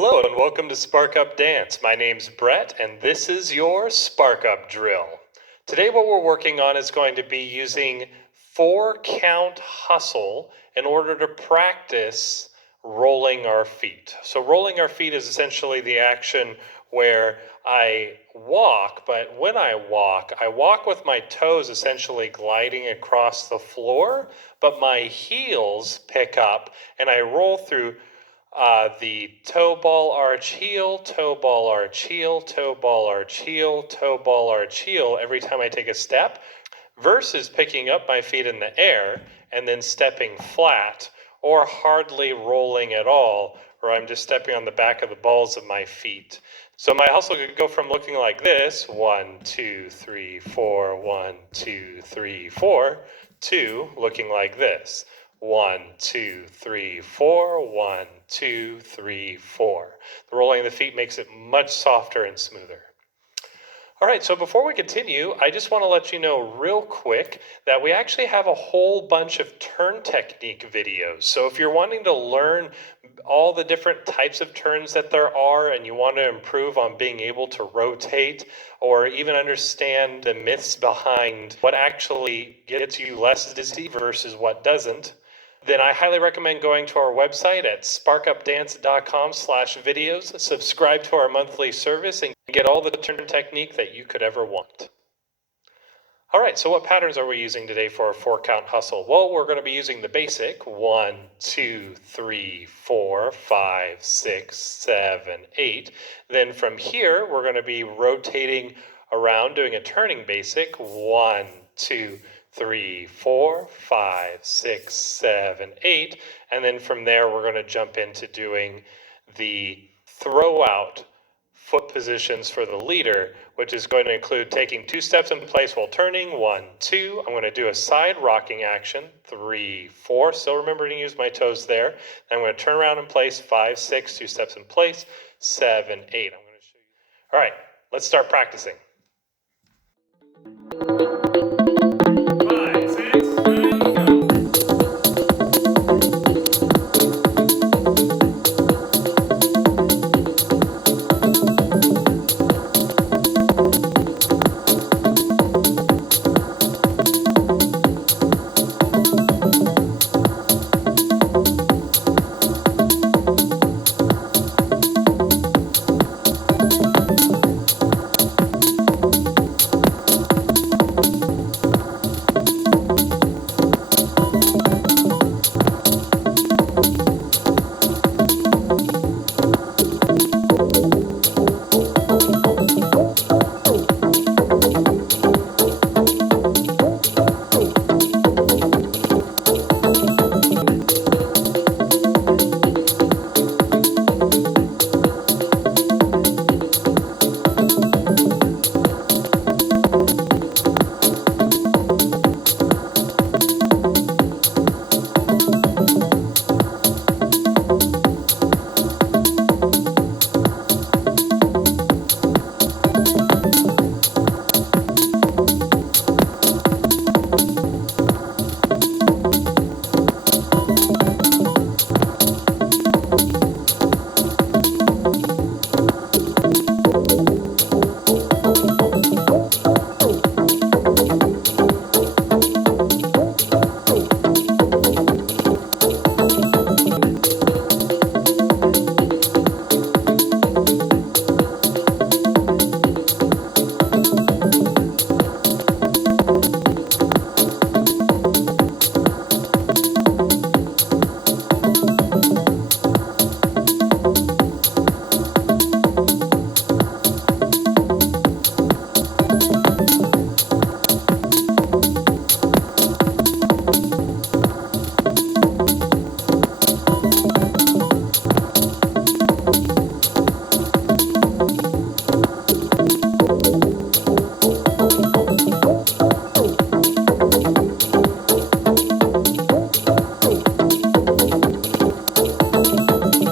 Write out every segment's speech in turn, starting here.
Hello and welcome to Spark Up Dance. My name's Brett and this is your Spark Up Drill. Today what we're working on is going to be using 4-count hustle in order to practice rolling our feet. So rolling our feet is essentially the action where I walk, but when I walk with my toes essentially gliding across the floor, but my heels pick up and I roll through the toe ball arch heel, toe ball arch heel, toe ball arch heel, toe ball arch heel every time I take a step, versus picking up my feet in the air and then stepping flat or hardly rolling at all, or I'm just stepping on the back of the balls of my feet. So my hustle could go from looking like this, 1, 2, 3, 4, 1, 2, 3, 4, to looking like this. 1, 2, 3, 4, 1, 2, 3, 4. The rolling of the feet makes it much softer and smoother. All right, so before we continue, I just want to let you know real quick that we actually have a whole bunch of turn technique videos. So if you're wanting to learn all the different types of turns that there are and you want to improve on being able to rotate or even understand the myths behind what actually gets you less dizzy versus what doesn't, then I highly recommend going to our website at sparkupdance.com/videos, subscribe to our monthly service, and get all the turn technique that you could ever want. All right, so what patterns are we using today for our 4-count hustle? Well, we're going to be using the basic 1, 2, 3, 4, 5, 6, 7, 8. Then from here, we're going to be rotating around doing a turning basic 1, 2, 3, 4, 5, 6, 7, 8. And then from there, we're going to jump into doing the throw out foot positions for the leader, which is going to include taking 2 steps in place while turning. 1, 2. I'm going to do a side rocking action. 3, 4. Still remember to use my toes there. Then I'm going to turn around in place. 5, 6. 2 steps in place. 7, 8. I'm going to show you. All right, let's start practicing.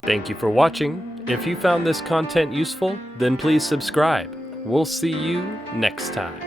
Thank you for watching. If you found this content useful, then please subscribe. We'll see you next time.